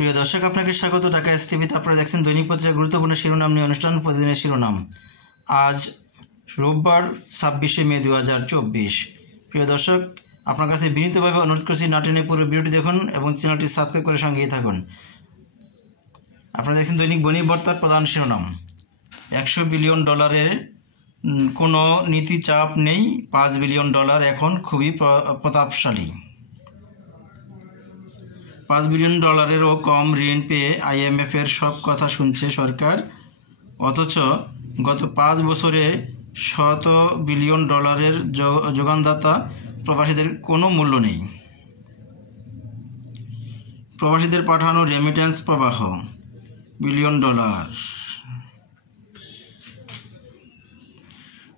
প্রিয় দর্শক, আপনাকে স্বাগত ঢাকা এস টিভিতে। আপনারা দেখছেন দৈনিক পত্রিকার গুরুত্বপূর্ণ শিরোনাম নিয়ে অনুষ্ঠান প্রতিদিনের শিরোনাম। আজ রোববার 26শে মে 2024। প্রিয় দর্শক, আপনার কাছে বিনীতভাবে অনুরোধ করছি না টেনে পুরো ভিডিওটি দেখুন এবং চ্যানেলটি সাবস্ক্রাইব করে সঙ্গেই থাকুন। আপনারা দেখছেন দৈনিক বণিক বার্তার প্রধান শিরোনাম। $100 বিলিয়ন কোনো নীতি চাপ নেই, $5 বিলিয়ন এখন খুবই প্রতাপশালী। $5 বিলিয়নেরও কম ঋণ পেয়ে IMF-এর সব কথা শুনছে সরকার, অথচ গত 5 বছরে $100 বিলিয়ন যোগানদাতা প্রবাসীদের কোনো মূল্য নেই। প্রবাসীদের পাঠানো রেমিট্যান্স প্রবাহ $1 বিলিয়ন।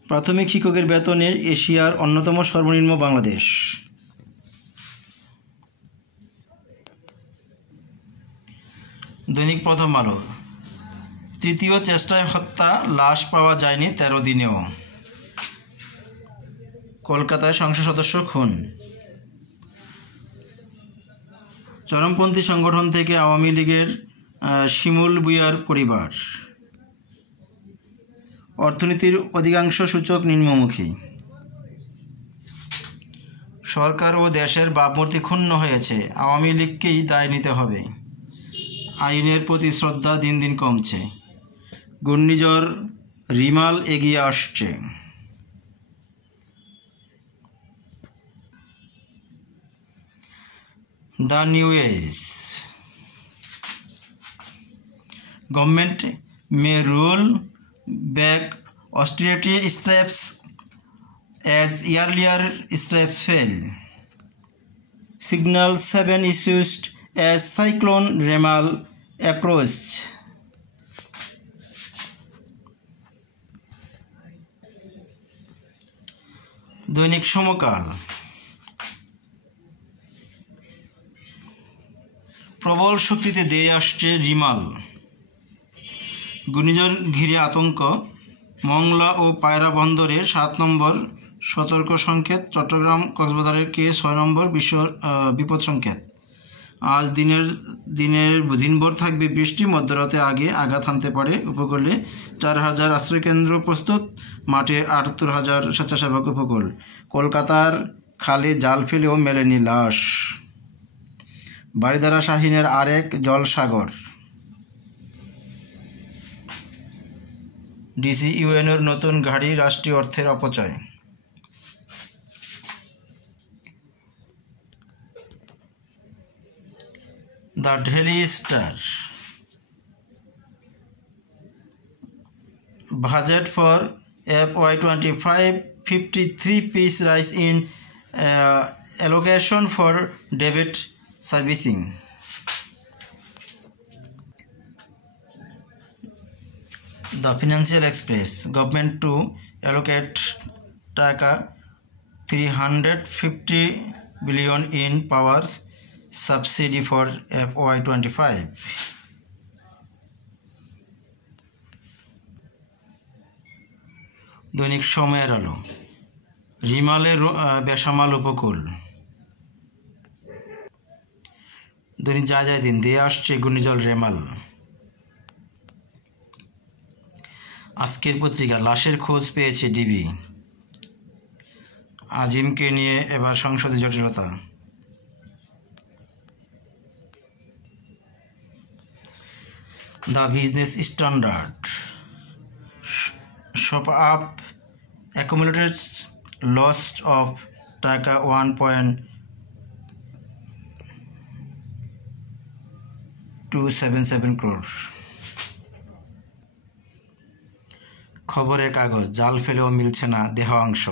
প্রাথমিক শিক্ষকের বেতনে এশিয়ার অন্যতম সর্বনিম্ন বাংলাদেশ। দৈনিক প্রথম আলো, তৃতীয় চেষ্টায় হত্যা, লাশ পাওয়া যায়নি 13 দিনেও। কলকাতায় সংসদ সদস্য খুন। চরমপন্থী সংগঠন থেকে আওয়ামী লীগের শিমুল ভূঁইয়ার পরিবার। অর্থনীতির অধিকাংশ সূচক নিম্নমুখী। সরকার ও দেশের ভাবমূর্তি ক্ষুণ্ণ হয়েছে, আওয়ামী লীগকেই দায় নিতে হবে। আইনের প্রতি শ্রদ্ধা দিন দিন কমছে। ঘূর্ণিঝড় রিমাল এগিয়ে আসছে। The New Age, government may roll back austerity steps as earlier steps fail. Signal 7 issued as cyclone Remal approached. দৈনিক সমকাল, প্রবল শক্তিতে দেয়ে আসছে রিমাল। ঘূর্ণিঝড় ঘিরে আতঙ্ক, মংলা ও পায়রা বন্দরে 7 নম্বর সতর্ক সংকেত, চট্টগ্রাম কক্সবাজারের 6 নম্বর বিপদ সংকেত। আজ দিনভর থাকবে বৃষ্টি, মধ্যরাতে আঘাত হানতে পারে উপকূলে। 4,000 আশ্রয়কেন্দ্র প্রস্তুত, মাঠে 78,000 স্বেচ্ছাসেবক উপকূল। কলকাতার খালে জাল ফেলেও মেলেনি লাশ। বারিধারা শাহীনের আরেক জলসাগর। DCUNের নতুন গাড়ি, রাষ্ট্রীয় অর্থের অপচয়। The daily star, budget for FY25, 53 piece rise in allocation for debt servicing. The Financial Express, government to allocate $350 billion in power subsidy for FY25. দৈনিক সময়ের আলো, রিমালের বেসামাল উপকূল। দৈনিক যায় দিন দিয়ে আসছে ঘূর্ণিঝড় রেমাল। আজকের পত্রিকা, লাশের খোঁজ পেয়েছে ডিবি। আজিমকে নিয়ে এবার সংসদে জটিলতা। The Business Standard, ShopUp accumulated loss of $1.277 crore। খবরের কাগজ, জাল ফেলেও মিলছে না দেহাংশ।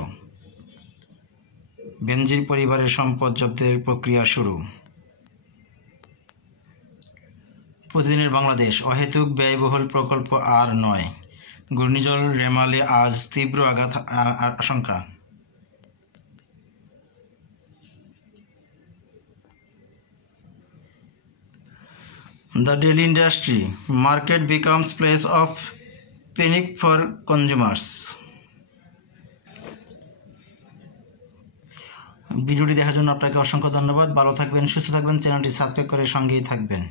বেনজির পরিবারের সম্পদ জব্দের প্রক্রিয়া শুরু। প্রতিদিনের বাংলাদেশ, অহেতুক ব্যয়বহুল প্রকল্প আর নয়, ঘূর্ণিঝড় রেমালে আজ তীব্র আঘাত আশঙ্কা। The daily industry, market becomes place of panic for consumers. ভিডিওটি দেখার জন্য আপনাকে অসংখ্য ধন্যবাদ। ভালো থাকবেন, সুস্থ থাকবেন, চ্যানেলটি সাবস্ক্রাইব করে সঙ্গেই থাকবেন।